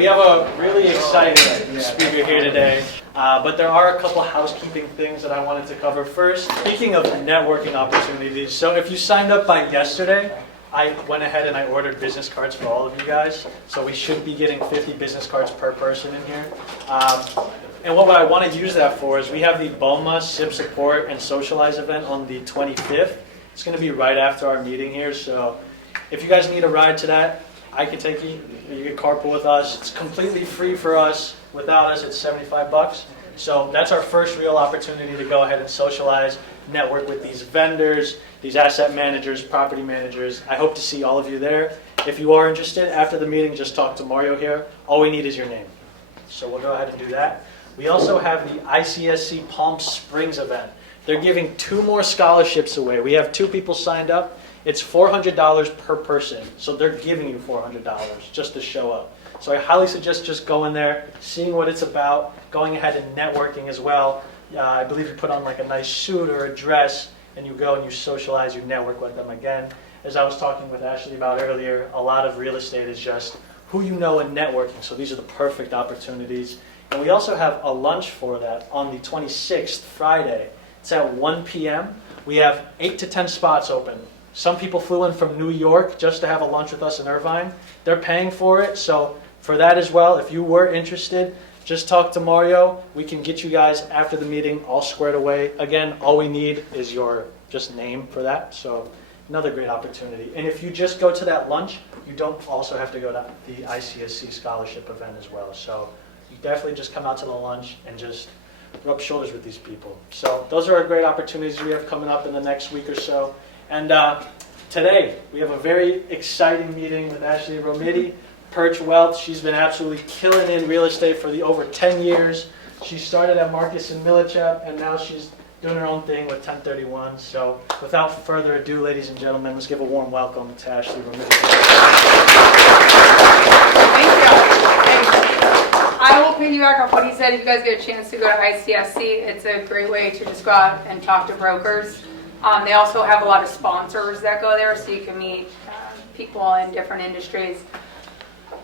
we have a really exciting speaker here today, but there are a couple housekeeping things that I wanted to cover first. Speaking of networking opportunities, so if you signed up by yesterday, I went ahead and I ordered business cards for all of you guys, so we should be getting 50 business cards per person in here. And what I want to use that for is we have the BOMA SIP Support and Socialize event on the 25th. It's going to be right after our meeting here, so if you guys need a ride to that, I can take you. You can carpool with us. It's completely free for us. Without us, it's 75 bucks. So that's our first real opportunity to go ahead and socialize, network with these vendors, these asset managers, property managers. I hope to see all of you there. If you are interested, after the meeting, just talk to Mario here. All we need is your name. So we'll go ahead and do that. We also have the ICSC Palm Springs event. They're giving 2 more scholarships away. We have 2 people signed up. It's $400 per person. So they're giving you $400 just to show up. So I highly suggest just going there, seeing what it's about, going ahead and networking as well. I believe you put on like a nice suit or a dress, and you go and you socialize, you network with them again. As I was talking with Ashley about earlier, a lot of real estate is just who you know and networking. So these are the perfect opportunities. And we also have a lunch for that on the 26th, Friday. It's at 1 p.m. We have 8 to 10 spots open. Some people flew in from New York just to have a lunch with us in Irvine. They're paying for it, so for that as well, if you were interested, just talk to Mario. We can get you guys after the meeting all squared away. Again, all we need is your just name for that, so another great opportunity. And if you just go to that lunch, you don't also have to go to the ICSC scholarship event as well. So you definitely just come out to the lunch and just rub shoulders with these people. So those are our great opportunities we have coming up in the next week or so. And today, we have a very exciting meeting with Ashley Romiti, Perch Wealth. She's been absolutely killing in real estate for the over 10 years. She started at Marcus and Millichap, and now she's doing her own thing with 1031. So without further ado, ladies and gentlemen, let's give a warm welcome to Ashley Romiti. Thank you. I will piggyback off what he said. If you guys get a chance to go to ICSC, it's a great way to just go out and talk to brokers. They also have a lot of sponsors that go there, so you can meet people in different industries.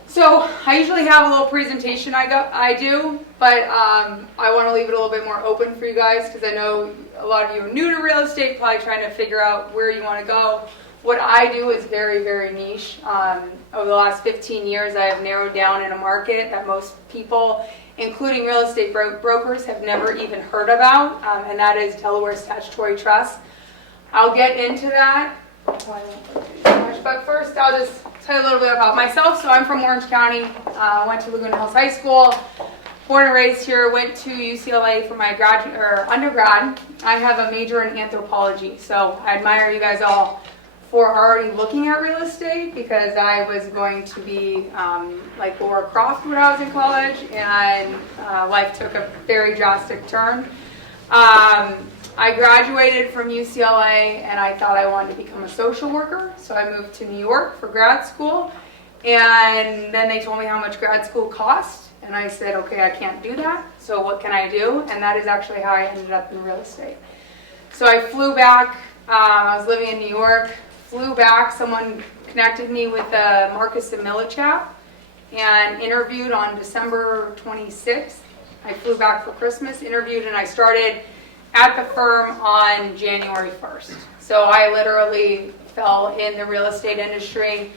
So I usually have a little presentation I do, but I want to leave it a little bit more open for you guys because I know a lot of you are new to real estate, probably trying to figure out where you want to go. What I do is very, very niche. Over the last 15 years, I have narrowed down in a market that most people, including real estate brokers, have never even heard about, and that is Delaware Statutory Trust. I'll get into that, but first I'll just tell you a little bit about myself. So I'm from Orange County, went to Laguna Hills High School, born and raised here, went to UCLA for my undergrad. I have a major in anthropology, so I admire you guys all for already looking at real estate because I was going to be like Laura Croft when I was in college, and life took a very drastic turn. I graduated from UCLA and I thought I wanted to become a social worker, so I moved to New York for grad school, and then they told me how much grad school cost, and I said, okay, I can't do that, so what can I do? And that is actually how I ended up in real estate. So I flew back, I was living in New York, flew back, someone connected me with Marcus and Millichap and interviewed on December 26th. I flew back for Christmas, interviewed, and I started at the firm on January 1st. So I literally fell in the real estate industry.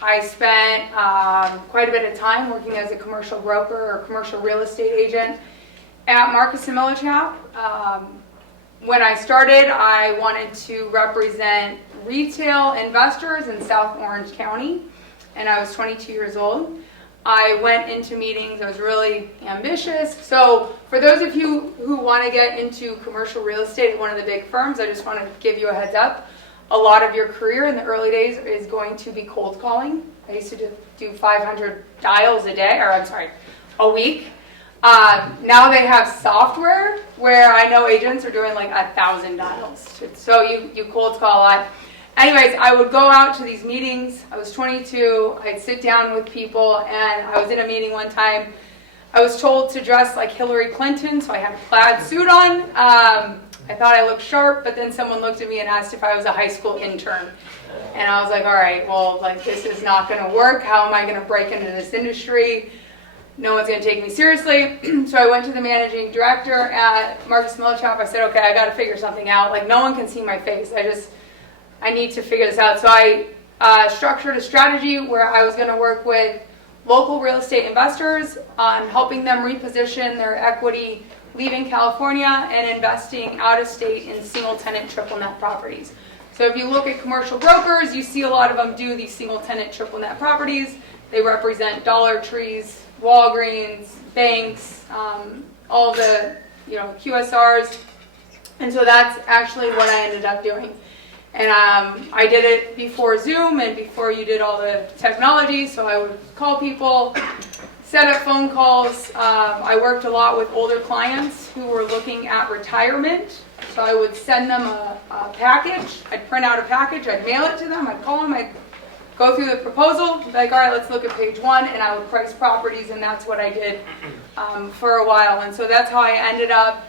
I spent quite a bit of time working as a commercial broker or commercial real estate agent at Marcus & Millichap. When I started, I wanted to represent retail investors in South Orange County, and I was 22 years old. I went into meetings, I was really ambitious. So for those of you who want to get into commercial real estate at one of the big firms, I just want to give you a heads up. A lot of your career in the early days is going to be cold calling. I used to do 500 dials a week. Now they have software where I know agents are doing like 1,000 dials. So you cold call a lot. Anyways, I would go out to these meetings. I was 22. I'd sit down with people, and I was in a meeting one time. I was told to dress like Hillary Clinton, so I had a plaid suit on. I thought I looked sharp, but then someone looked at me and asked if I was a high school intern. And I was like, all right, well, like this is not going to work. How am I going to break into this industry? no one's going to take me seriously. So I went to the managing director at Marcus Millichap. I said, okay, I got to figure something out. Like, no one can see my face. I need to figure this out. So I structured a strategy where I was going to work with local real estate investors on helping them reposition their equity leaving California and investing out of state in single tenant triple net properties. So if you look at commercial brokers, you see a lot of them do these single tenant triple net properties. They represent Dollar Trees, Walgreens, banks, all the QSRs. And so that's actually what I ended up doing. And I did it before Zoom and before you did all the technology. So I would call people, set up phone calls. I worked a lot with older clients who were looking at retirement. So I would send them a package. I'd print out a package. I'd mail it to them. I'd call them. I'd go through the proposal. Be like, all right, let's look at page 1. And I would price properties. And that's what I did for a while. And so that's how I ended up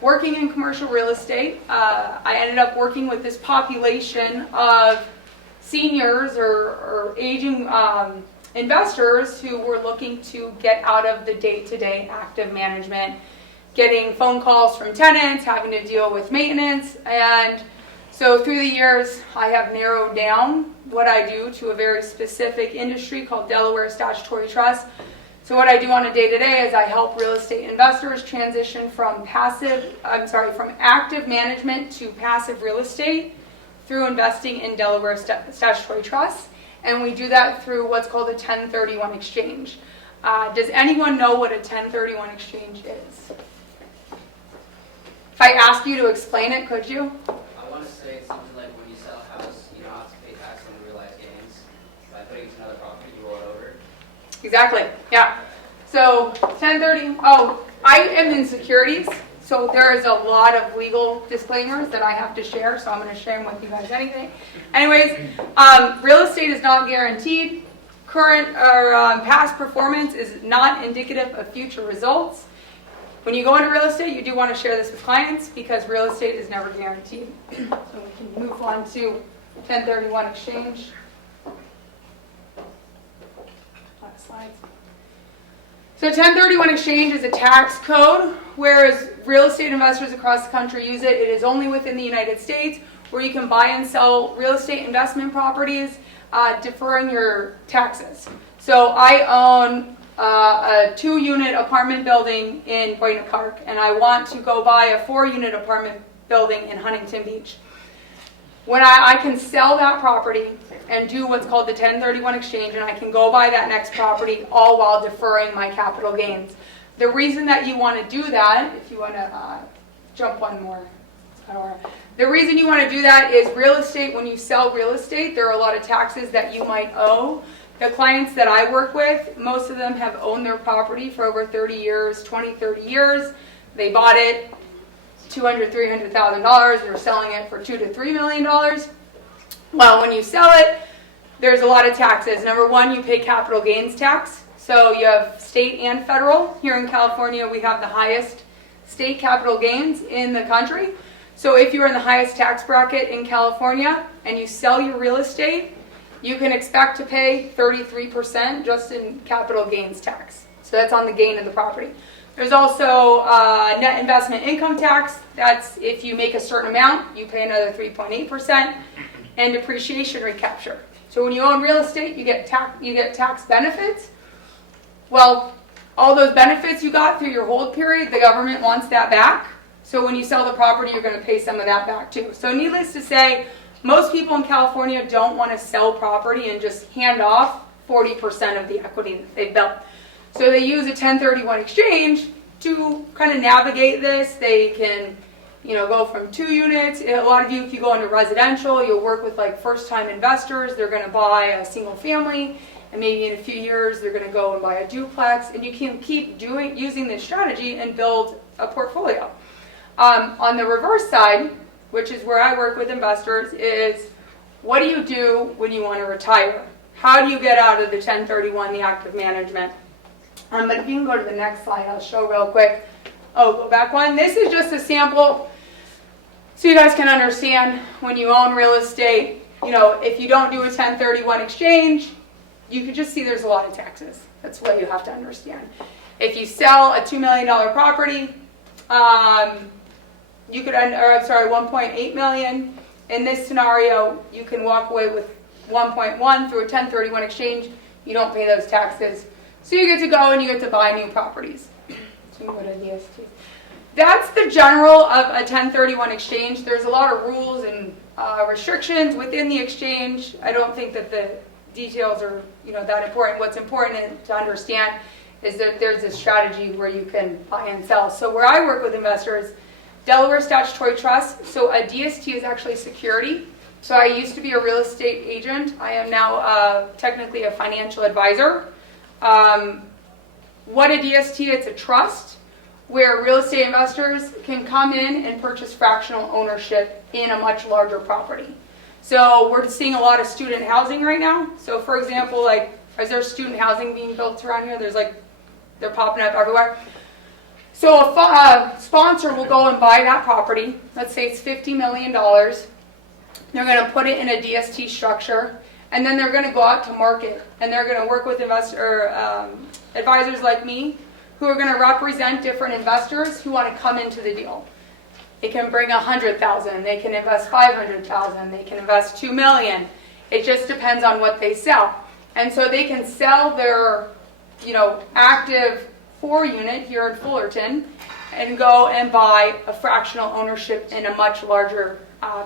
working in commercial real estate. I ended up working with this population of seniors or aging investors who were looking to get out of the day-to-day active management, getting phone calls from tenants, having to deal with maintenance. And so through the years, I have narrowed down what I do to a very specific industry called Delaware Statutory Trust. So what I do on a day-to-day is I help real estate investors transition from active management to passive real estate through investing in Delaware Statutory Trusts. And we do that through what's called a 1031 exchange. Does anyone know what a 1031 exchange is? If I ask you to explain it, could you? I want to say it's something like when you sell a house, you don't have to pay tax on realized gains. By putting it to another property, you roll it over. Exactly, yeah. So 1030, I am in securities, so there is a lot of legal disclaimers that I have to share, so I'm going to share them with you guys anyways. Real estate is not guaranteed. Current or past performance is not indicative of future results. When you go into real estate, you do want to share this with clients because real estate is never guaranteed. So we can move on to 1031 exchange. Last slide. So 1031 exchange is a tax code, whereas real estate investors across the country use it. It is only within the United States where you can buy and sell real estate investment properties, deferring your taxes. So I own a 2-unit apartment building in Buena Park, and I want to go buy a 4-unit apartment building in Huntington Beach. When I can sell that property and do what's called the 1031 exchange, and I can go buy that next property all while deferring my capital gains. The reason that you want to do that, if you want to jump one more, the reason you want to do that is real estate, when you sell real estate, there are a lot of taxes that you might owe. The clients that I work with, most of them have owned their property for over 30 years, 20, 30 years. They bought it $200,000, $300,000. They're selling it for $2 to $3 million. Well, when you sell it, there's a lot of taxes. Number one, you pay capital gains tax. So you have state and federal. Here in California, we have the highest state capital gains in the country. So if you're in the highest tax bracket in California and you sell your real estate, you can expect to pay 33% just in capital gains tax. So that's on the gain of the property. There's also net investment income tax. That's if you make a certain amount, you pay another 3.8%, and depreciation recapture. So when you own real estate, you get tax benefits. Well, all those benefits you got through your hold period, the government wants that back. So when you sell the property, you're going to pay some of that back too. So needless to say, most people in California don't want to sell property and just hand off 40% of the equity that they've built. So they use a 1031 exchange to kind of navigate this. They can, go from 2 units. A lot of you, if you go into residential, you'll work with like first-time investors. They're going to buy a single family, and maybe in a few years they're going to go and buy a duplex. And you can keep using this strategy and build a portfolio. On the reverse side, which is where I work with investors, is what do you do when you want to retire? How do you get out of the 1031, the active management? But if you can go to the next slide, I'll show real quick. Go back one. This is just a sample so you guys can understand when you own real estate, if you don't do a 1031 exchange, you can just see there's a lot of taxes. That's what you have to understand. If you sell a $2 million property, you could, or I'm sorry, 1.8 million. In this scenario, you can walk away with 1.1 through a 1031 exchange. You don't pay those taxes. So you get to go and you get to buy new properties. So you go to DST. That's the general of a 1031 exchange. There's a lot of rules and restrictions within the exchange. I don't think that the details are that important. What's important to understand is that there's a strategy where you can buy and sell. So where I work with investors, Delaware Statutory Trust, so a DST is actually security. So I used to be a real estate agent. I am now technically a financial advisor. What a DST, it's a trust where real estate investors can come in and purchase fractional ownership in a much larger property. So we're seeing a lot of student housing right now. So for example, is there student housing being built around here? They're popping up everywhere. So a sponsor will go and buy that property. Let's say it's $50 million. They're going to put it in a DST structure, and then they're going to go out to market, and they're going to work with advisors like me who are going to represent different investors who want to come into the deal. They can bring $100,000, they can invest $500,000, they can invest $2 million. It just depends on what they sell. And so they can sell their, active 4-unit here in Fullerton and go and buy a fractional ownership in a much larger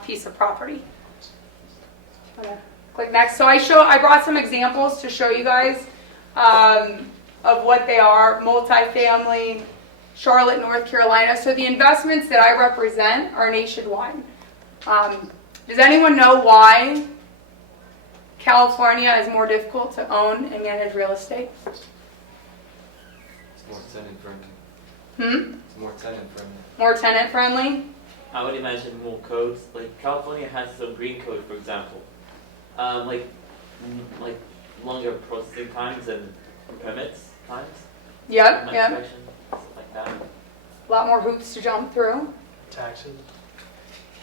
piece of property. Click next. So I brought some examples to show you guys of what they are. Multifamily, Charlotte, North Carolina. So the investments that I represent are nationwide. Does anyone know why California is more difficult to own and manage real estate? It's more tenant friendly. It's more tenant friendly. More tenant friendly? I would imagine more codes. Like California has some green code, for example. Like longer processing times and permits times. Yep. Stuff like that. A lot more hoops to jump through. Taxes.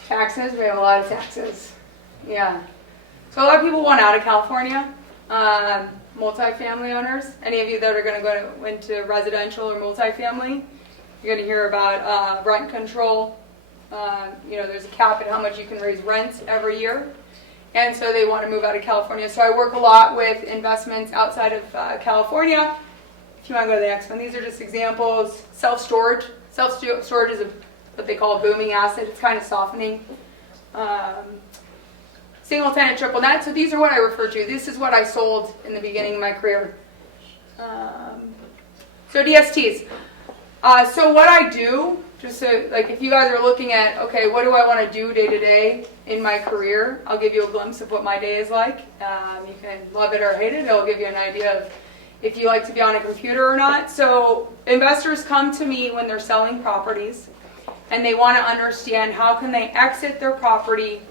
Taxes, we have a lot of taxes. Yeah. So a lot of people want out of California. Multifamily owners. Any of you that are going to go into residential or multifamily, you're going to hear about rent control. There's a cap at how much you can raise rents every year. And so they want to move out of California. So I work a lot with investments outside of California. If you want to go to the next one, these are just examples. Self-storage. Self-storage is what they call a booming asset. It's kind of softening. Single tenant, triple net. So these are what I refer to. This is what I sold in the beginning of my career. So DSTs. So what I do, just so, if you guys are looking at, okay, what do I want to do day to day in my career? I'll give you a glimpse of what my day is like. You can love it or hate it. It'll give you an idea of if you like to be on a computer or not. So investors come to me when they're selling properties, and they want to understand how can they exit their property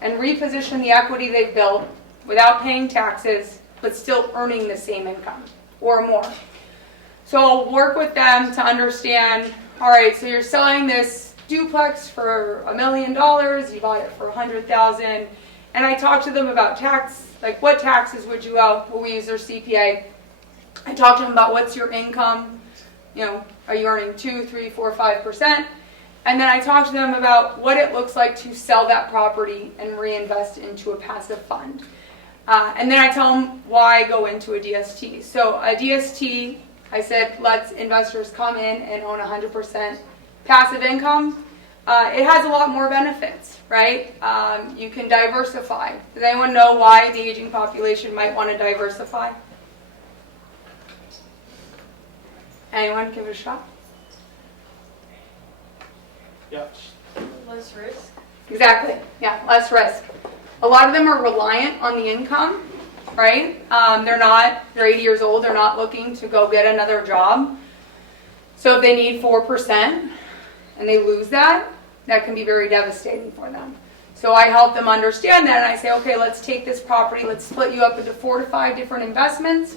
and reposition the equity they've built without paying taxes, but still earning the same income or more. So I'll work with them to understand, all right, so you're selling this duplex for $1 million, you bought it for $100,000, and I talk to them about tax, what taxes would you owe? Well, we use their CPA. I talk to them about what's your income, are you earning 2, 3, 4, 5%? And then I talk to them about what it looks like to sell that property and reinvest into a passive fund. And then I tell them why go into a DST. So a DST, I said, lets investors come in and own 100% passive income. It has a lot more benefits, right? You can diversify. Does anyone know why the aging population might want to diversify? Anyone? Give it a shot. Yeah. Less risk. Exactly. Yeah, less risk. A lot of them are reliant on the income, right? They're 80 years old, they're not looking to go get another job. So if they need 4% and they lose that, that can be very devastating for them. So I help them understand that, and I say, okay, let's take this property, let's split you up into 4 to 5 different investments.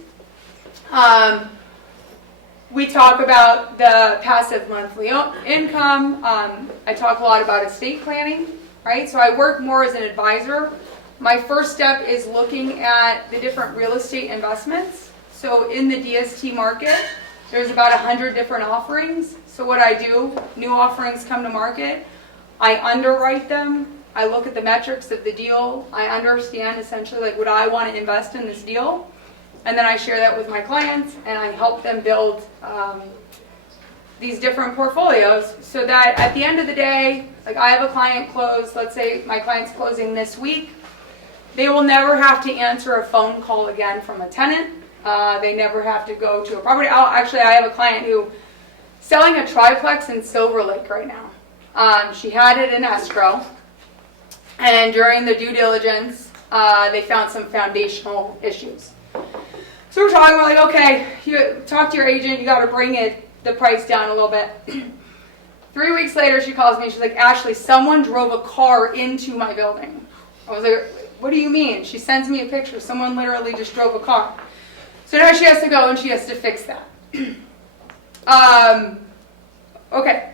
We talk about the passive monthly income. I talk a lot about estate planning, right? So I work more as an advisor my first step is looking at the different real estate investments. So in the DST market, there's about 100 different offerings. So what I do, new offerings come to market, I underwrite them, I look at the metrics of the deal, I understand essentially like would I want to invest in this deal, and then I share that with my clients and I help them build these different portfolios so that at the end of the day, like I have a client close, let's say my client's closing this week, they will never have to answer a phone call again from a tenant. They never have to go to a property. Actually, I have a client who selling a triplex in Silver Lake right now. She had it in escrow, and during the due diligence, they found some foundational issues. So we're talking, we're like, okay, you talk to your agent, you got to bring the price down a little bit. 3 weeks later, she calls me, she's like, Ashley, someone drove a car into my building. I was like, what do you mean? She sends me a picture, someone literally just drove a car. So now she has to go and she has to fix that. Okay,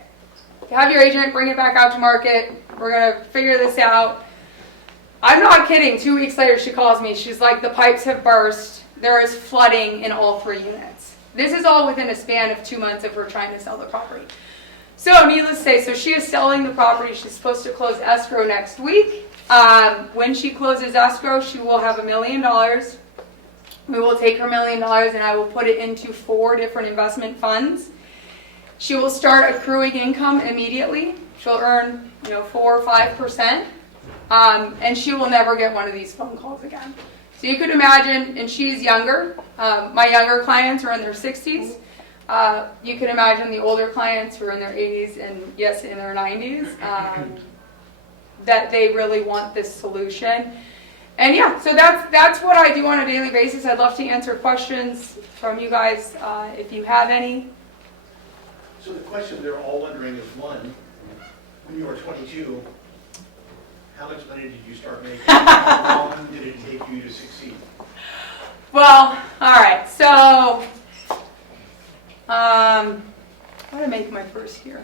have your agent bring it back out to market. We're going to figure this out. I'm not kidding. 2 weeks later, she calls me. She's like, the pipes have burst. There is flooding in all 3 units. This is all within a span of 2 months of her trying to sell the property. So needless to say, so she is selling the property. She's supposed to close escrow next week. When she closes escrow, she will have $1 million. We will take her $1 million and I will put it into 4 different investment funds. She will start accruing income immediately. She'll earn, 4 or 5%, and she will never get one of these phone calls again. So you could imagine, and she's younger. My younger clients are in their 60s. You can imagine the older clients who are in their 80s and yes, in their 90s, that they really want this solution. And yeah, so that's what I do on a daily basis. I'd love to answer questions from you guys if you have any. So the question they're all wondering is, one, when you were 22, how much money did you start making? How long did it take you to succeed? Well, all right. So, how to make my first year?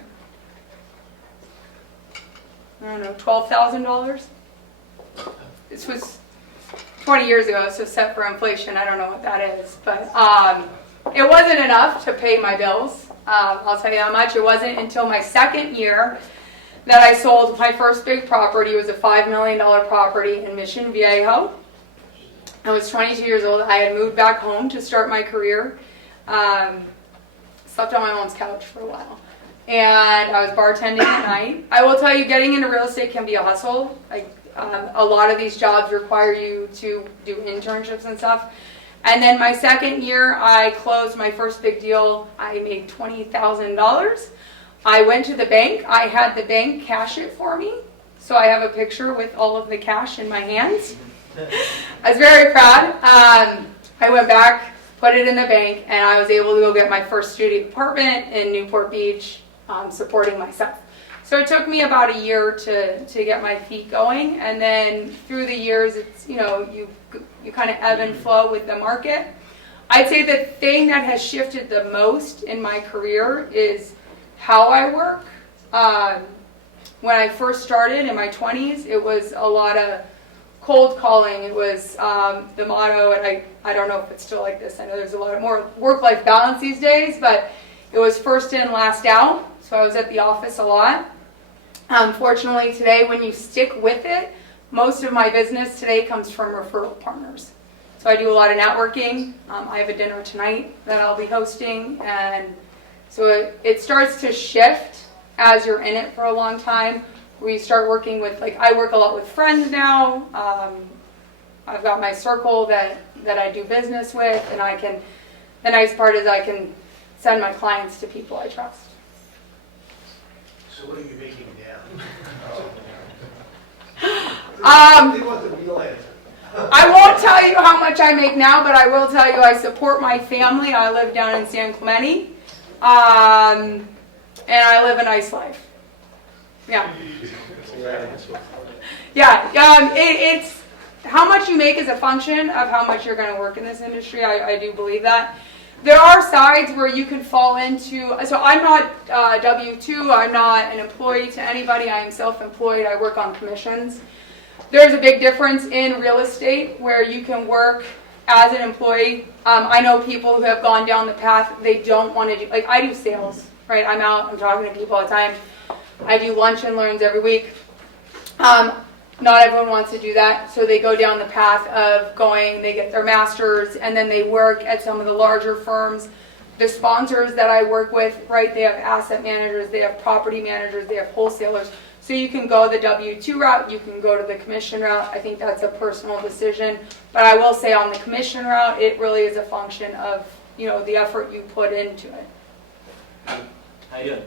I don't know, $12,000. This was 20 years ago, so set for inflation. I don't know what that is, but it wasn't enough to pay my bills. I'll tell you how much. It wasn't until my second year that I sold my first big property. It was a $5 million property in Mission Viejo. I was 22 years old. I had moved back home to start my career. Slept on my mom's couch for a while. And I was bartending at night. I will tell you, getting into real estate can be a hustle. A lot of these jobs require you to do internships and stuff. And then my second year, I closed my first big deal. I made $20,000. I went to the bank. I had the bank cash it for me. So I have a picture with all of the cash in my hands. I was very proud. I went back, put it in the bank, and I was able to go get my first studio apartment in Newport Beach, supporting myself. So it took me about a year to get my feet going, and then through the years, it's you kind of ebb and flow with the market. I'd say the thing that has shifted the most in my career is how I work. When I first started in my 20s, it was a lot of cold calling. It was the motto, and I don't know if it's still like this. I know there's a lot of more work-life balance these days, but it was first in, last out. So I was at the office a lot. Fortunately today, when you stick with it, most of my business today comes from referral partners. So I do a lot of networking. I have a dinner tonight that I'll be hosting, and so it starts to shift as you're in it for a long time, where you start working with, I work a lot with friends now. I've got my circle that I do business with, and the nice part is I can send my clients to people I trust. So what are you making now? They want the real answer. I won't tell you how much I make now, but I will tell you I support my family. I live down in San Clemente, and I live a nice life. Yeah. Yeah. It's how much you make is a function of how much you're going to work in this industry. I do believe that. There are sides where you can fall into, so I'm not W-2, I'm not an employee to anybody, I am self-employed, I work on commissions. There's a big difference in real estate where you can work as an employee. I know people who have gone down the path, they don't want to do, like I do sales, right? I'm out, I'm talking to people all the time. I do lunch and learns every week. Not everyone wants to do that, so they go down the path of going, they get their master's, and then they work at some of the larger firms. The sponsors that I work with, right, they have asset managers, they have property managers, they have wholesalers. So you can go the W-2 route, you can go to the commission route. I think that's a personal decision. But I will say on the commission route, it really is a function of, the effort you put into it. How you doing?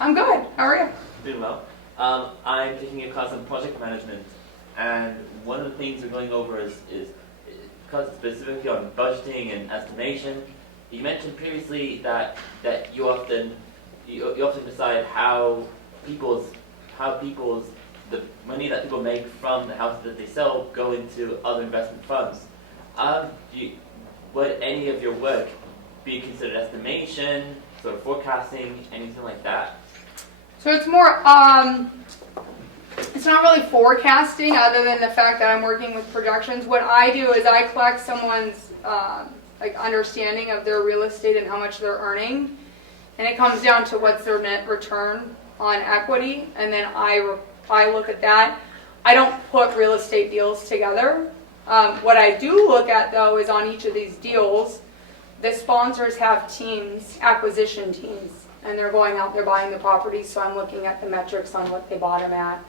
I'm good. How are you? Doing well. I'm taking a class on project management, and one of the things we're going over is because specifically on budgeting and estimation. You mentioned previously that you often decide how people's the money that people make from the houses that they sell go into other investment funds. Would any of your work be considered estimation, sort of forecasting, anything like that? So it's more, it's not really forecasting other than the fact that I'm working with projections. What I do is I collect someone's understanding of their real estate and how much they're earning. And it comes down to what's their net return on equity. And then I look at that. I don't put real estate deals together. What I do look at, though, is on each of these deals, the sponsors have teams, acquisition teams. And they're going out, they're buying the properties, so I'm looking at the metrics on what they bought them at,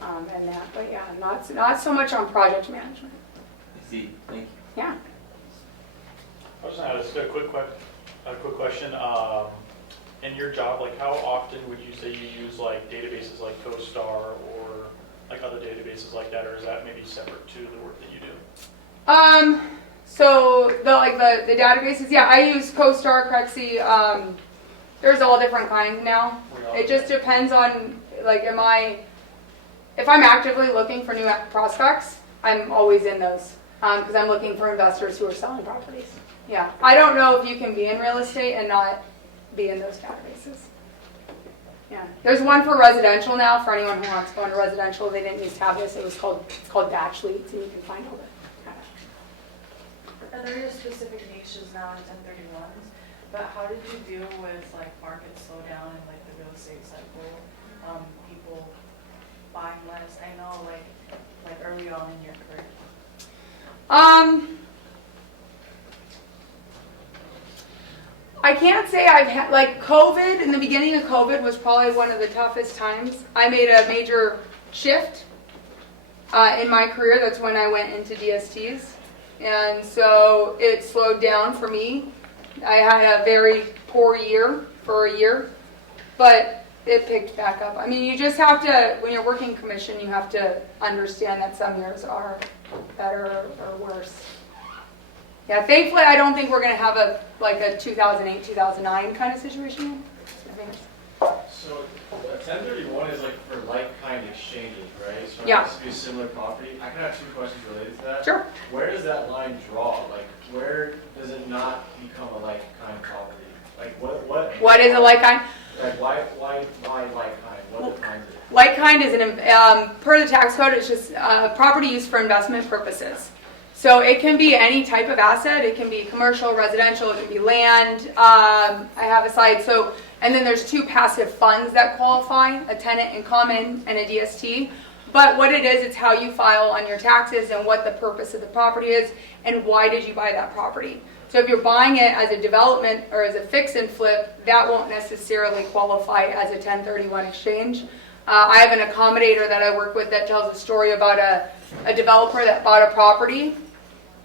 and that. But yeah, not so much on project management. I see. Thank you. Yeah. I was going to ask a quick question. In your job, like how often would you say you use like databases like CoStar or like other databases like that, or is that maybe separate to the work that you do? So the databases, yeah, I use CoStar, Crexy. There's all different kinds now. It just depends on, if I'm actively looking for new prospects, I'm always in those because I'm looking for investors who are selling properties. Yeah, I don't know if you can be in real estate and not be in those databases. Yeah, there's one for residential now for anyone who wants to go into residential. They didn't used to have this. It's called batch leads, and you can find all that. And there are specific niches now in 1031s. But how did you deal with like market slowdown and like the real estate cycle? People buying less. I know like early on in your career. I can't say I've had COVID. In the beginning of COVID was probably one of the toughest times. I made a major shift in my career. That's when I went into DSTs, and so it slowed down for me. I had a very poor year for a year, but it picked back up. I mean, you just have to, when you're working commission, you have to understand that some years are better or worse. Yeah, thankfully, I don't think we're going to have a 2008, 2009 kind of situation. So a 1031 is like for like-kind exchanges, right? So it Yeah. has to be a similar property. I can have two questions related to that. Sure. Where does that line draw? Like, where does it not become a like-kind property? Like, What is a like kind? Like, why like-kind? What defines it? Like kind is per the tax code, it's just property used for investment purposes. So it can be any type of asset. It can be commercial, residential, it can be land. I have a slide. So, and then there's two passive funds that qualify, a tenant in common and a DST. But what it is, it's how you file on your taxes and what the purpose of the property is and why did you buy that property. So if you're buying it as a development or as a fix and flip, that won't necessarily qualify as a 1031 exchange. I have an accommodator that I work with that tells a story about a developer that bought a property.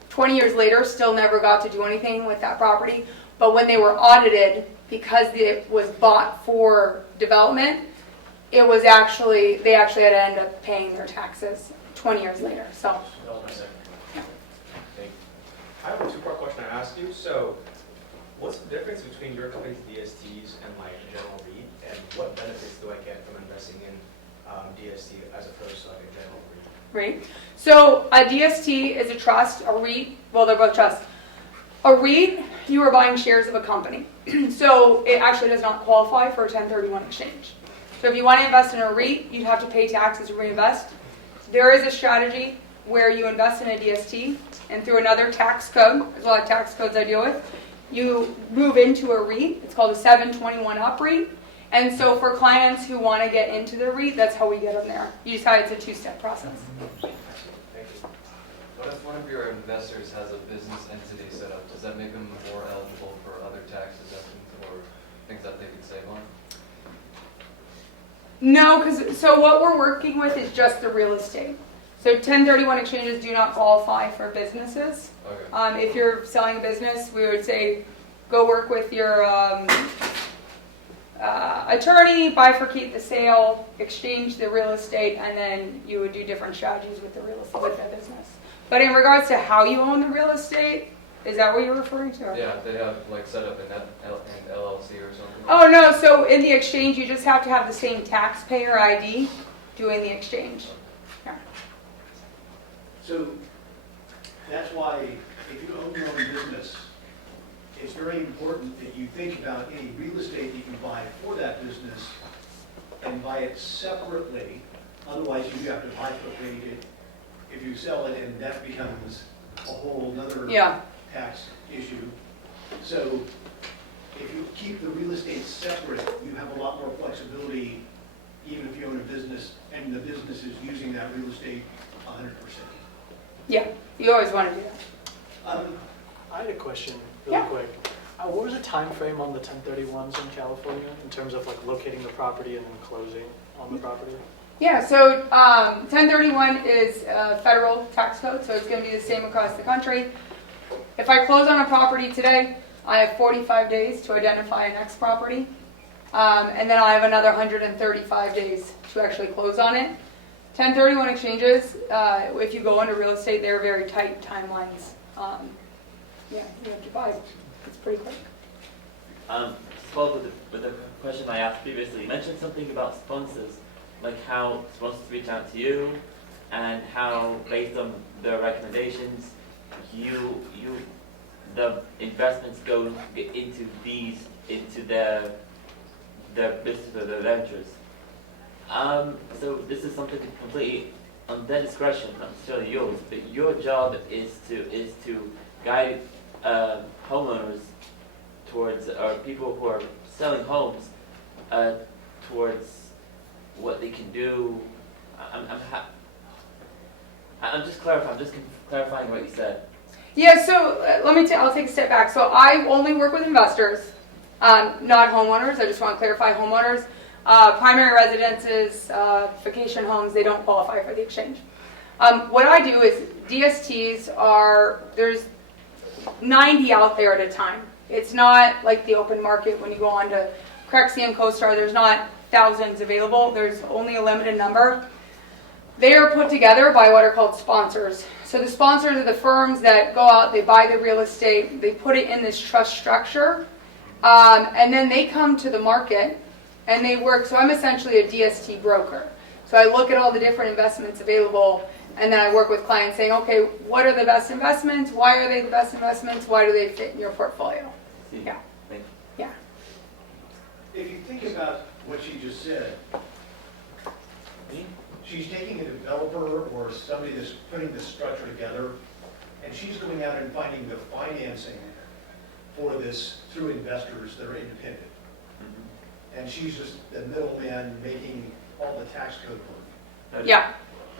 20 years later, still never got to do anything with that property. But when they were audited, because it was bought for development, they actually had to end up paying their taxes 20 years later. So. That was my second. I have a two-part question to ask you. So, what's the difference between your company's DSTs and like general REIT, and what benefits do I get from investing in DST as opposed to like a general REIT? REIT. So a DST is a trust. A REIT, well, they're both trusts. A REIT, you are buying shares of a company. So it actually does not qualify for a 1031 exchange. So if you want to invest in a REIT, you'd have to pay taxes to reinvest. There is a strategy where you invest in a DST, and through another tax code, there's a lot of tax codes I deal with, you move into a REIT. It's called a 721 up REIT. And so for clients who want to get into the REIT, that's how we get them there. You just it's a two-step process. Thank you. What if one of your investors has a business entity set up? Does that make them more eligible for other tax deductions or things that they could save on? No, so what we're working with is just the real estate. So 1031 exchanges do not qualify for businesses. Okay. If you're selling a business, we would say go work with your attorney, bifurcate the sale, exchange the real estate, and then you would do different strategies with the real estate, with that business. But in regards to how you own the real estate, is that what you're referring to? Yeah, they have like set up an LLC or something. Oh no, so in the exchange you just have to have the same taxpayer ID doing the exchange. Yeah. So that's why if you own your own business, it's very important that you think about any real estate that you buy for that business and buy it separately. Otherwise, you have to bifurcate it. If you sell it, and that becomes a whole other tax issue. So if you keep the real estate separate, you have a lot more flexibility, even if you own a business and the business is using that real estate 100%. Yeah, you always want to do that. I had a question really Yeah. quick. What was the time frame on the 1031s in California in terms of like locating the property and then closing on the property? Yeah, so 1031 is a federal tax code, so it's going to be the same across the country. If I close on a property today, I have 45 days to identify a next property, and then I have another 135 days to actually close on it. 1031 exchanges, if you go into real estate, they're very tight timelines. Yeah, you have to buy. It's pretty quick. To follow up with the question I asked previously, you mentioned something about sponsors, like how sponsors reach out to you, and how based on their recommendations, the investments go into their business or their ventures. So this is something completely on their discretion, not necessarily yours, but your job is to guide homeowners towards, or people who are selling homes towards what they can do. I'm just clarifying what you said. Yeah, so I'll take a step back. So I only work with investors, not homeowners. I just want to clarify homeowners. Primary residences, vacation homes, they don't qualify for the exchange. What I do is DSTs there's 90 out there at a time. It's not like the open market when you go on to Crexi and CoStar, there's not thousands available. There's only a limited number. They are put together by what are called sponsors. So the sponsors are the firms that go out, they buy the real estate, they put it in this trust structure, and then they come to the market and they work. So I'm essentially a DST broker. So I look at all the different investments available, and then I work with clients saying, okay, what are the best investments? Why are they the best investments? Why do they fit in your portfolio? Yeah. Thank Yeah. If you think about what she just said, she's taking a developer or somebody that's putting this structure together, and she's going out and finding the financing for this through investors that are independent. And she's just the middleman making all the tax code work. Yeah.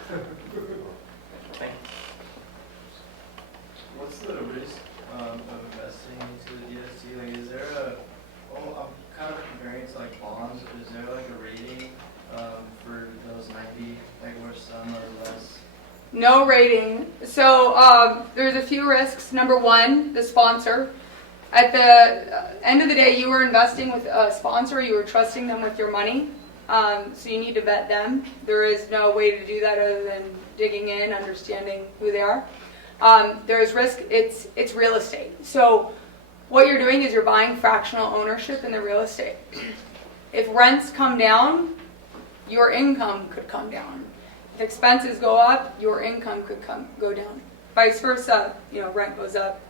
Thank you. What's the risk of investing into the DST? Like, is there I'm kind of comparing it to like bonds. Is there like a rating for those 90, like worth some or less? No rating. So there's a few risks. Number one, the sponsor. At the end of the day, you were investing with a sponsor. You were trusting them with your money. So you need to vet them. There is no way to do that other than digging in, understanding who they are. There's risk. It's real estate. So what you're doing is you're buying fractional ownership in the real estate. If rents come down, your income could come down. If expenses go up, your income could go down. Vice versa, rent goes up,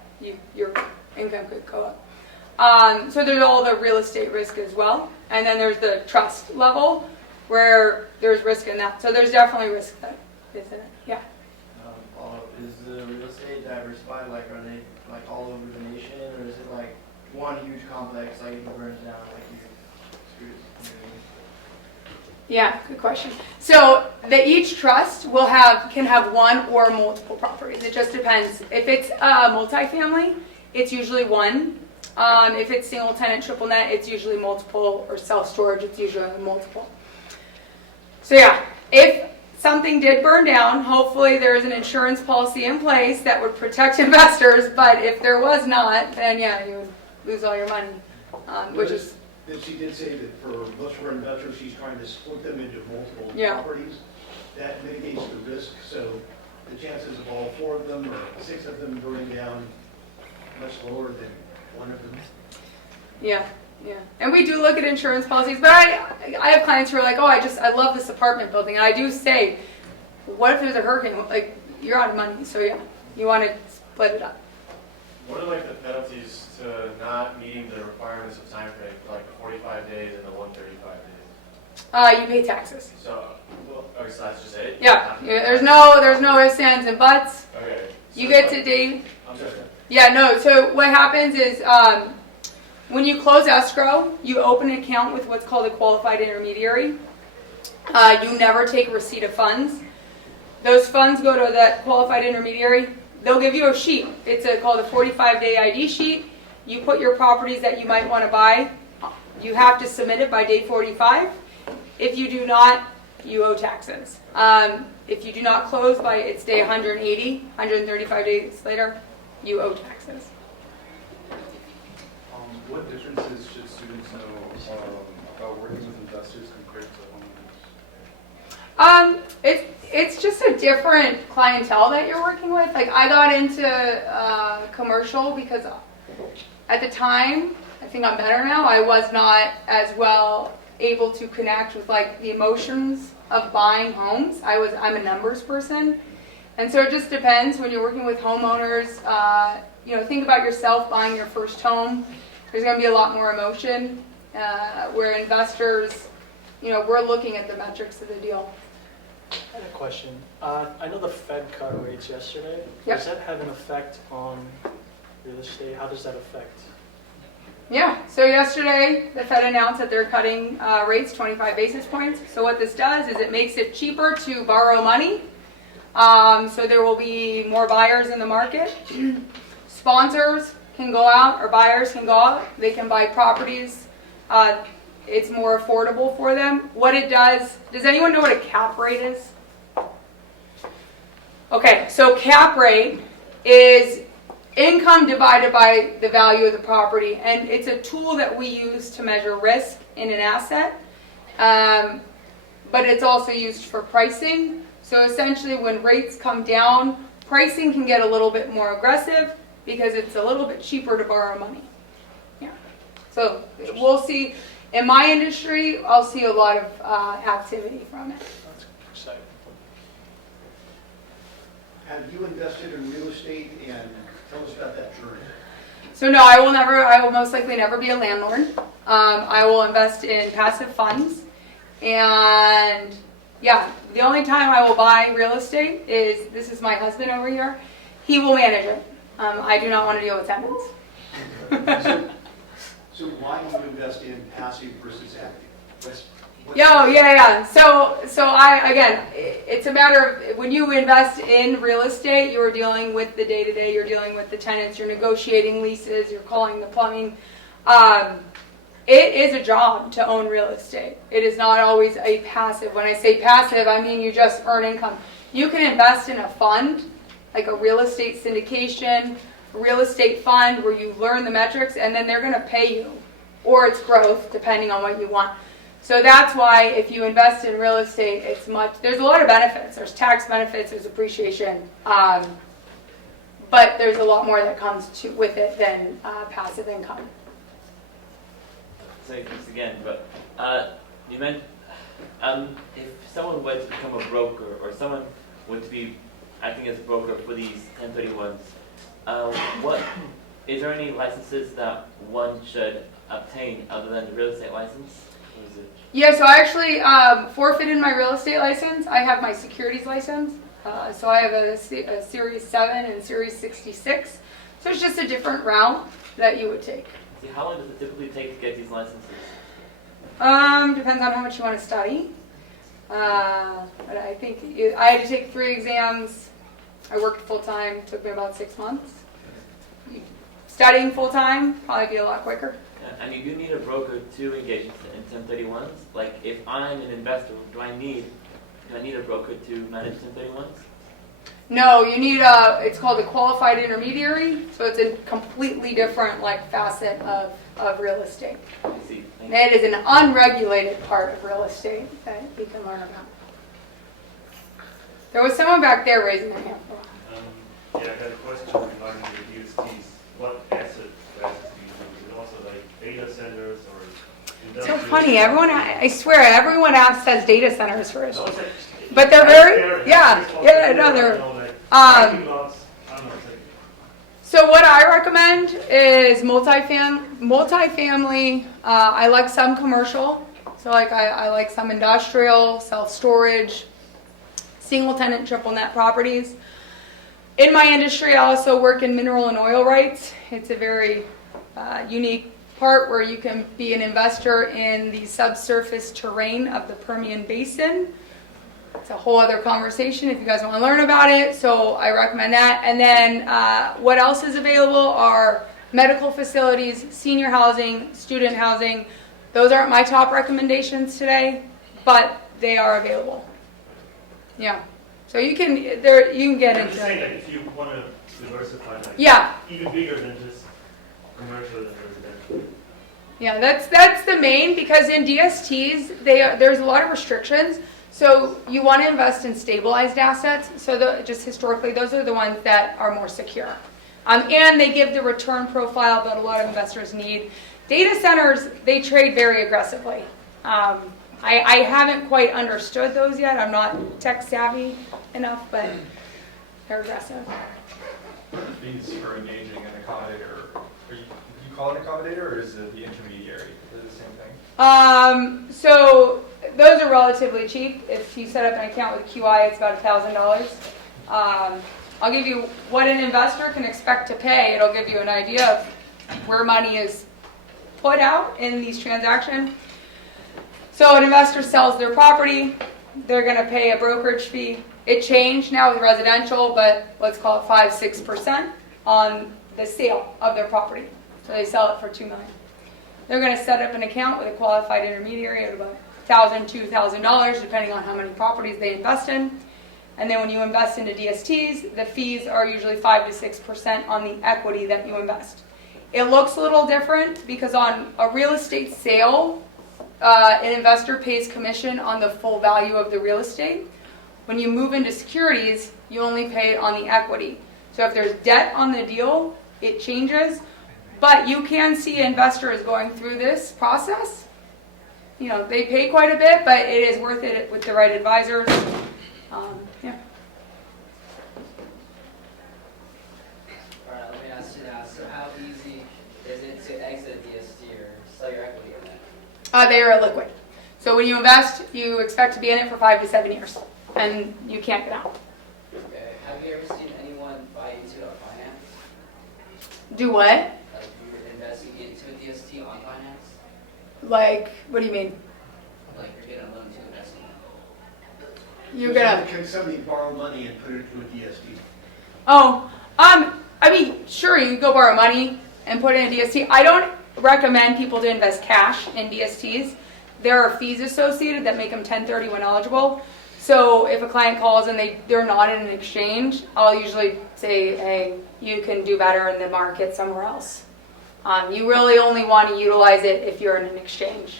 your income could go up. So there's all the real estate risk as well. And then there's the trust level where there's risk in that. So there's definitely risk there. isn't it? Yeah. Is the real estate diversified? Like, are they like all over the nation, or is it like one huge complex, like if it burns down, like you screwed? Yeah, good question. So each trust can have one or multiple properties. It just depends. If it's multifamily, it's usually one. If it's single tenant, triple net, it's usually multiple, or self-storage, it's usually multiple. So yeah, if something did burn down, hopefully there's an insurance policy in place that would protect investors, but if there was not, then yeah, you would lose all your money, which is... That she did say that for most of her investors, she's trying to split them into multiple Yeah. properties. That mitigates the risk, so the chances of all 4 of them or 6 of them burning down much lower than 1 of them. Yeah, yeah. And we do look at insurance policies, but I have clients who are like, oh, I love this apartment building. And I do say, what if there's a hurricane? Like, you're out of money. So yeah, you want to split it up. What are like the penalties to not meeting the requirements of time frame, for like the 45 days and the 135 days? You pay taxes. So, well, okay, so that's just it? Yeah, there's no ifs, ands, and buts. Okay. You get to date. I'm sorry. Yeah, no. So what happens is when you close escrow, you open an account with what's called a qualified intermediary. You never take receipt of funds. Those funds go to that qualified intermediary. They'll give you a sheet. It's called a 45-day ID sheet. You put your properties that you might want to buy. You have to submit it by day 45. If you do not, you owe taxes. If you do not close by its day 180, 135 days later, you owe taxes. What differences should students know about working with investors compared to homeowners? It's just a different clientele that you're working with. Like, I got into commercial because at the time, I think I'm better now, I was not as well able to connect with like the emotions of buying homes. I'm a numbers person. And so it just depends when you're working with homeowners. Think about yourself buying your first home. There's going to be a lot more emotion. Where investors, we're looking at the metrics of the deal. I had a question. I know the Fed cut rates yesterday. Yep. Does that have an effect on real estate? How does that affect? Yeah, so yesterday the Fed announced that they're cutting rates 25 basis points. So what this does is it makes it cheaper to borrow money. So there will be more buyers in the market. Sponsors can go out, or buyers can go out. They can buy properties. It's more affordable for them. What it does anyone know what a cap rate is? Okay, so cap rate is income divided by the value of the property, and it's a tool that we use to measure risk in an asset, but it's also used for pricing. So essentially when rates come down, pricing can get a little bit more aggressive because it's a little bit cheaper to borrow money. Yeah. So we'll see. In my industry, I'll see a lot of activity from it. That's exciting. Have you invested in real estate, and tell us about that journey? So no, I will most likely never be a landlord. I will invest in passive funds. And yeah, the only time I will buy real estate this is my husband over here. He will manage it. I do not want to deal with tenants. So why do you invest in passive versus active? Yeah. So it's a matter of when you invest in real estate, you're dealing with the day-to-day, you're dealing with the tenants, you're negotiating leases, you're calling the plumbing. It is a job to own real estate. It is not always a passive. When I say passive, I mean you just earn income. You can invest in a fund, like a real estate syndication, real estate fund where you learn the metrics and then they're going to pay you, or it's growth depending on what you want. So that's why if you invest in real estate, there's a lot of benefits. There's tax benefits, there's appreciation, but there's a lot more that comes with it than passive income. Say this again, but you meant if someone were to become a broker, or someone were to be acting as a broker for these 1031s, what is there any licenses that one should obtain other than the real estate license? What is it? Yeah, so I actually forfeited my real estate license. I have my securities license. So I have a Series 7 and Series 66. So it's just a different route that you would take. See, how long does it typically take to get these licenses? Depends on how much you want to study. But I think I had to take 3 exams. I worked full time. Took me about 6 months. Studying full time probably be a lot quicker. And you do need a broker to engage in 1031s. Like, if I'm an investor, do I need a broker to manage 1031s? No, you need it's called a qualified intermediary. So it's a completely different facet of real estate. I see. Thank And it is an unregulated part of real estate that you can learn about. There was someone back there raising their hand. Yeah, I got a question regarding the DSTs. What asset classes do you use? Is it also like data centers or It's so industrial? funny. Everyone, I swear, everyone says data centers first. No, it's like- But they're that's very, fair. yeah, It's yeah, no, also, they're, you know, like, parking lots. I don't know, it's like- so what I recommend is multifamily. I like some commercial. So I like some industrial, self-storage, single tenant, triple net properties. In my industry, I also work in mineral and oil rights. It's a very unique part where you can be an investor in the subsurface terrain of the Permian Basin. It's a whole other conversation if you guys want to learn about it. So I recommend that. And then what else is available are medical facilities, senior housing, student housing. Those aren't my top recommendations today, but they are available. Yeah. So you can get I'm into just saying that if you want to diversify, like, yeah. even bigger than just commercial and residential. Yeah, that's the main, because in DSTs there's a lot of restrictions. So you want to invest in stabilized assets. So just historically, those are the ones that are more secure, and they give the return profile that a lot of investors need. Data centers, they trade very aggressively. I haven't quite understood those yet. I'm not tech savvy enough, but they're aggressive. Fees for engaging an accommodator, do you call it an accommodator, or is it the intermediary? Is it the same thing? So those are relatively cheap. If you set up an account with QI, it's about $1,000. I'll give you what an investor can expect to pay. It'll give you an idea of where money is put out in these transactions. So an investor sells their property. They're going to pay a brokerage fee. It changed now with residential, but let's call it 5-6% on the sale of their property. So they sell it for $2 million. They're going to set up an account with a qualified intermediary at about $1,000, $2,000, depending on how many properties they invest in. And then when you invest into DSTs, the fees are usually 5 to 6% on the equity that you invest. It looks a little different because on a real estate sale, an investor pays commission on the full value of the real estate. When you move into securities, you only pay on the equity. So if there's debt on the deal, it changes. But you can see investors going through this process. You know, they pay quite a bit, but it is worth it with the right advisors. Yeah. All right, let me ask you now. So how easy is it to exit DST or sell your equity in that? They are liquid. So when you invest, you expect to be in it for 5 to 7 years, and you can't get out. Okay. Have you ever seen anyone buy into a finance? Do what? Like you're investing into a DST on finance? Like, what do you mean? Like you're getting a loan to invest in? You're gonna. Can somebody borrow money and put it into a DST? Oh, I mean, sure, you could go borrow money and put it in a DST. I don't recommend people to invest cash in DSTs. There are fees associated that make them 1031 eligible. So if a client calls and they're not in an exchange, I'll usually say, hey, you can do better in the market somewhere else. You really only want to utilize it if you're in an exchange.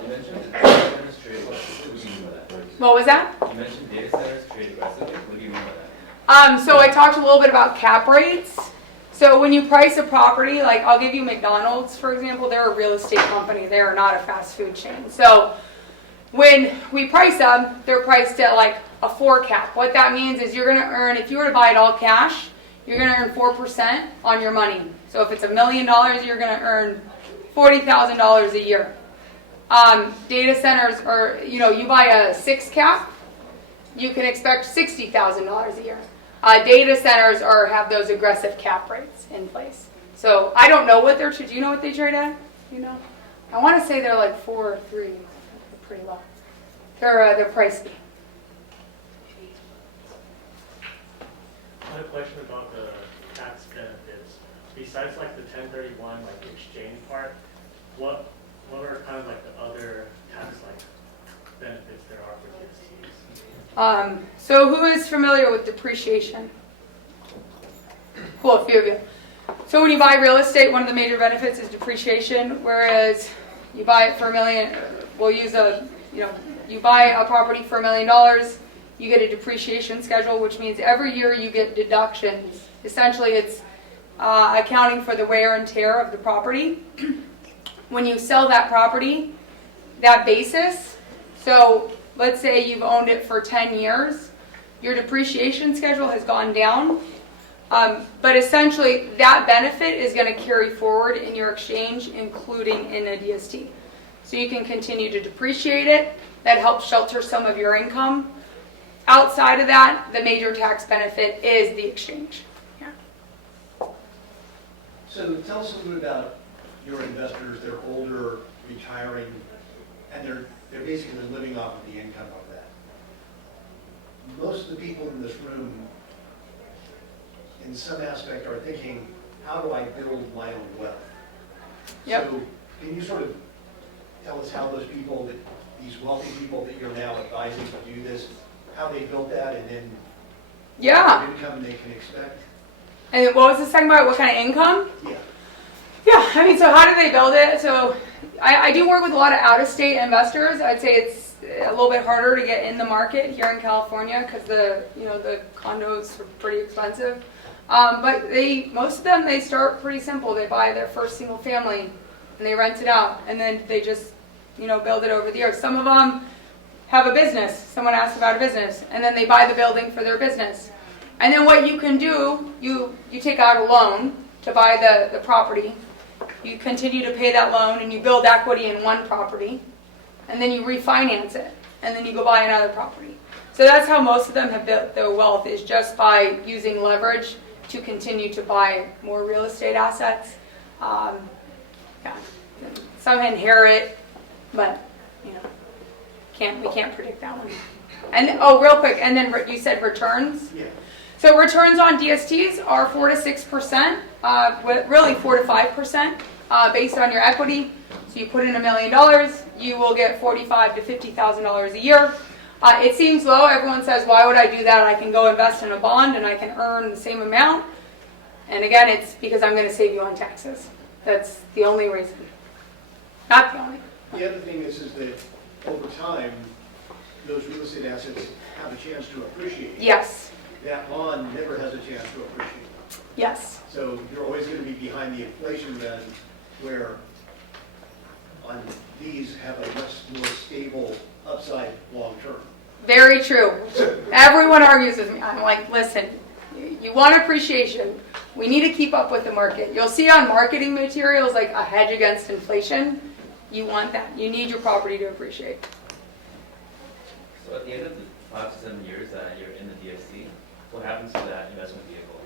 You mentioned data centers trade aggressively. What do you mean by that? What was that? You mentioned data centers trade aggressively. What do you mean by that? So I talked a little bit about cap rates. So when you price a property, like I'll give you McDonald's, for example, they're a real estate company. They are not a fast food chain. So when we price them, they're priced at like a 4 cap. What that means is you're going to earn, if you were to buy it all cash, you're going to earn 4% on your money. So if it's $1 million, you're going to earn $40,000 a year. Data centers are, you buy a 6 cap, you can expect $60,000 a year. Data centers have those aggressive cap rates in place. So I don't know what do you know what they trade at? I want to say they're like 4 or 3, they're pretty low. They're pricey. I had a question about the tax benefits. Besides like the 1031 like exchange part, what are kind of like the other tax like benefits there are for DSTs? So who is familiar with depreciation? Cool, a few of you. So when you buy real estate, one of the major benefits is depreciation, whereas you buy it for $1 million, you buy a property for $1 million, you get a depreciation schedule, which means every year you get deductions. Essentially, it's accounting for the wear and tear of the property. When you sell that property, that basis, so let's say you've owned it for 10 years, your depreciation schedule has gone down, but essentially that benefit is going to carry forward in your exchange, including in a DST. So you can continue to depreciate it. That helps shelter some of your income. Outside of that, the major tax benefit is the exchange. Yeah. So tell us a little bit about your investors. They're older, retiring, and they're basically living off of the income of that. Most of the people in this room, in some aspect, are thinking, how do I build my own wealth? Yep. So can you sort of tell us how those people, these wealthy people that you're now advising to do this, how they built that, and then Yeah. what income they can expect? And then what was the second part? What kind of income? Yeah. Yeah, I mean, so how do they build it? So I do work with a lot of out-of-state investors. I'd say it's a little bit harder to get in the market here in California because the condos are pretty expensive. But most of them, they start pretty simple. They buy their first single family and they rent it out, and then they just build it over the years. Some of them have a business. Someone asks about a business, and then they buy the building for their business. And then what you can do, you take out a loan to buy the property. You continue to pay that loan, and you build equity in one property, and then you refinance it, and then you go buy another property. So that's how most of them have built their wealth, is just by using leverage to continue to buy more real estate assets. Yeah. Some inherit, but we can't predict that one. And real quick, and then you said returns. Yeah. So returns on DSTs are 4 to 6%, really 4 to 5%, based on your equity. So you put in $1 million, you will get $45,000 to $50,000 a year. It seems low. Everyone says, "Why would I do that? I can go invest in a bond and I can earn the same amount." And again, it's because I'm going to save you on taxes. That's the only reason. Not the only. The other thing is that over time, those real estate assets have a chance to appreciate. Yes. That bond never has a chance to appreciate. Yes. So you're always going to be behind the inflation then, where on these have a much more stable upside long term. Very true. Everyone argues with me. I'm like, listen, you want appreciation. We need to keep up with the market. You'll see on marketing materials like a hedge against inflation. You want that. You need your property to appreciate. So at the end of the 5 to 7 years that you're in the DSC, what happens to that investment vehicle?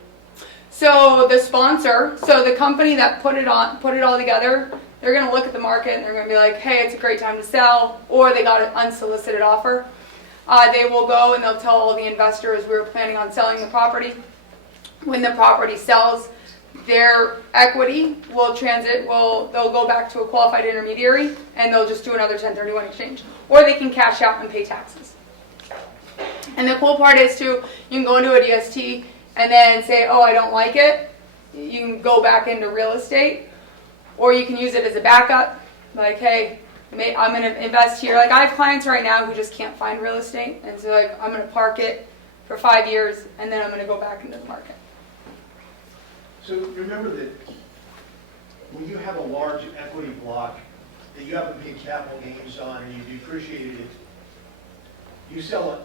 So the sponsor, so the company that put it all together, they're going to look at the market and they're going to be like, hey, it's a great time to sell, or they got an unsolicited offer. They will go and they'll tell all the investors we were planning on selling the property. When the property sells, their equity will they'll go back to a qualified intermediary and they'll just do another 1031 exchange. Or they can cash out and pay taxes. And the cool part is too, you can go into a DST and then say, oh, I don't like it. You can go back into real estate, or you can use it as a backup. Like, hey, I'm going to invest here. Like, I have clients right now who just can't find real estate, and so like, I'm going to park it for 5 years, and then I'm going to go back into the market. So remember that when you have a large equity block that you haven't paid capital gains on and you depreciated it, you sell it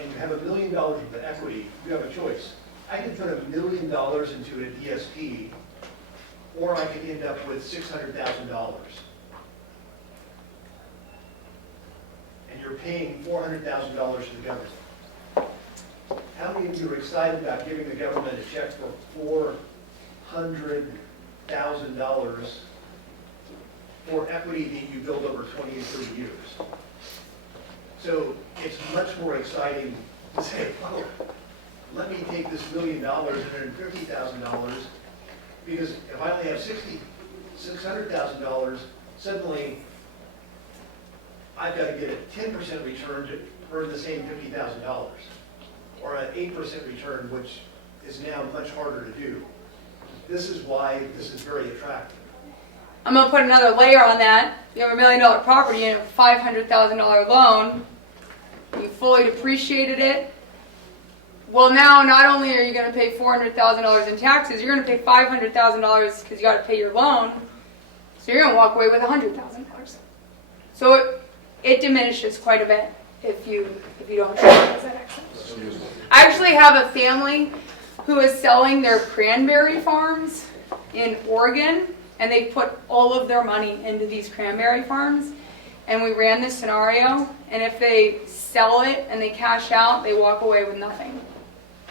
and you have $1 million of equity, you have a choice. I can put $1 million into a DST or I could end up with $600,000. And you're paying $400,000 to the government. How many of you are excited about giving the government a check for $400,000 for equity that you build over 20 and 30 years? So it's much more exciting to say, oh, let me take this $1 million, $150,000, because if I only have $600,000, suddenly I've got to get a 10% return to earn the same $50,000, or an 8% return, which is now much harder to do. This is why this is very attractive. I'm going to put another layer on that. You have $1 million property and a $500,000 loan. You fully depreciated it. Well, now not only are you going to pay $400,000 in taxes, you're going to pay $500,000 because you got to pay your loan. So you're going to walk away with $100,000. So it diminishes quite a bit if you don't realize that excess. I actually have a family who is selling their cranberry farms in Oregon, and they put all of their money into these cranberry farms. And we ran this scenario, and if they sell it and they cash out, they walk away with nothing.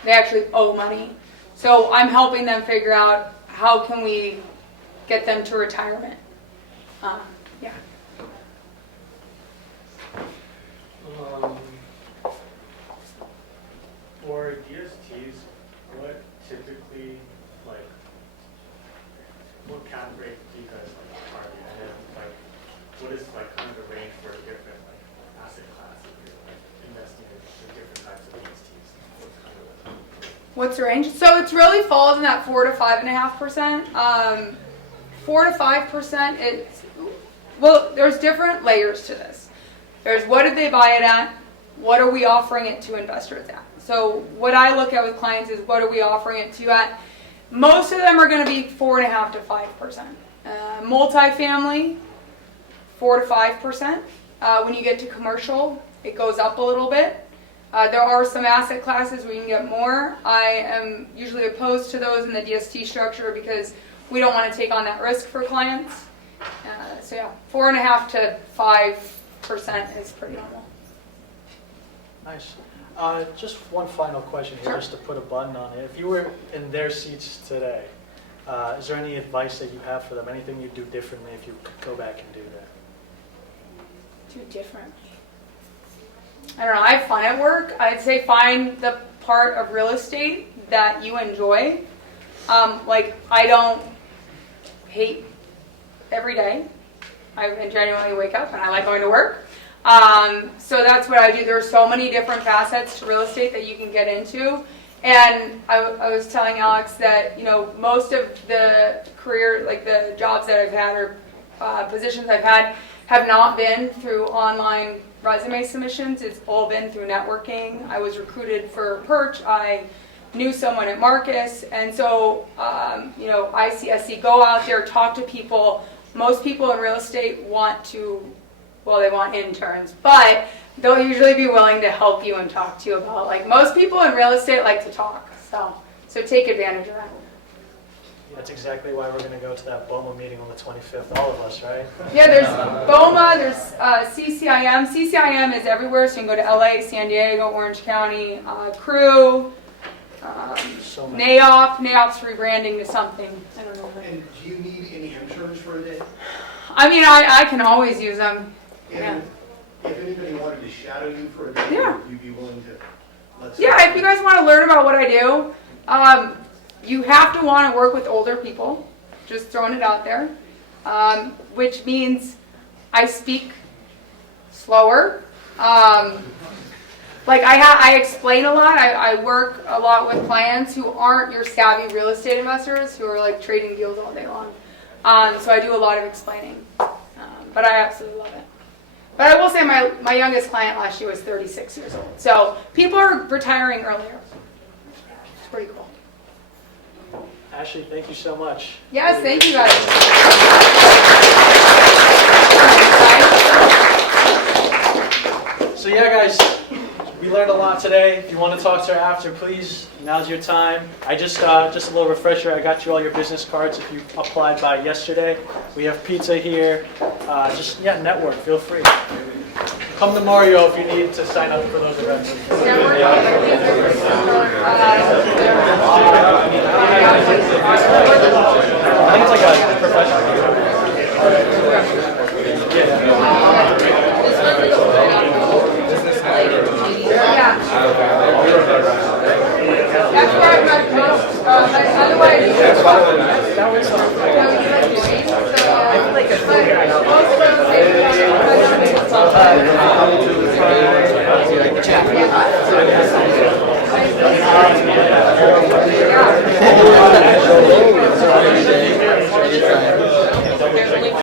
They actually owe money. So I'm helping them figure out how can we get them to retirement. Yeah. For DSTs, what typically, like, what cap rate do you guys like target? And then, like, what is like kind of the range for different like asset classes you're like investing in the different types of DSTs? What's kind of What's the range? So it really falls in that 4 to 5.5%. 4 to 5%. Well, there's different layers to this. There's what did they buy it at? What are we offering it to investors at? So what I look at with clients is what are we offering it to at? Most of them are going to be 4.5 to 5%. Multifamily, 4 to 5%. When you get to commercial, it goes up a little bit. There are some asset classes where you can get more. I am usually opposed to those in the DST structure because we don't want to take on that risk for clients. So yeah, 4.5 to 5% is pretty normal. Nice. Just one final question here, just to put a button on it. If you were in their seats today, is there any advice that you have for them? Anything you'd do differently if you could go back and do that? Do different. I don't know. I have fun at work. I'd say find the part of real estate that you enjoy. Like I don't hate every day. I genuinely wake up and I like going to work. So that's what I do. There's so many different facets to real estate that you can get into. And I was telling Alex that, you know, most of the career, like the jobs that I've had or positions I've had have not been through online resume submissions. It's all been through networking. I was recruited for Perch. I knew someone at Marcus. And so, you know, ICSC, go out there, talk to people. Most people in real estate want to, well, they want interns, but they'll usually be willing to help you and talk to you about, like, most people in real estate like to talk. So take advantage of that. Yeah, that's exactly why we're going to go to that BOMA meeting on the 25th, all of us, right? Yeah, there's BOMA, there's CCIM. CCIM is everywhere, so you can go to LA, San Diego, Orange County, Crew, So many. NAOP's rebranding to something. I don't know. And do you need any interns for it? I mean, I can always use them. Yeah. And if anybody wanted to shadow you for a day, Yeah. you'd be willing to let Yeah, if you guys want to learn about what I do, you have to want to work with older people. Just throwing it out there. Which means I speak slower. Like I explain a lot. I work a lot with clients who aren't your savvy real estate investors who are like trading deals all day long. So I do a lot of explaining. But I absolutely love it. But I will say my youngest client last year was 36 years old. So people are retiring earlier. It's pretty cool. Ashley, thank you so much. Yes, thank you guys. So yeah, guys, we learned a lot today. If you want to talk to her after, please, now's your time. I just a little refresher, I got you all your business cards if you applied by yesterday. We have pizza here. Network, feel free. Come to Mario if you need to sign up for those events. I think it's like a professional. That's where I got, otherwise.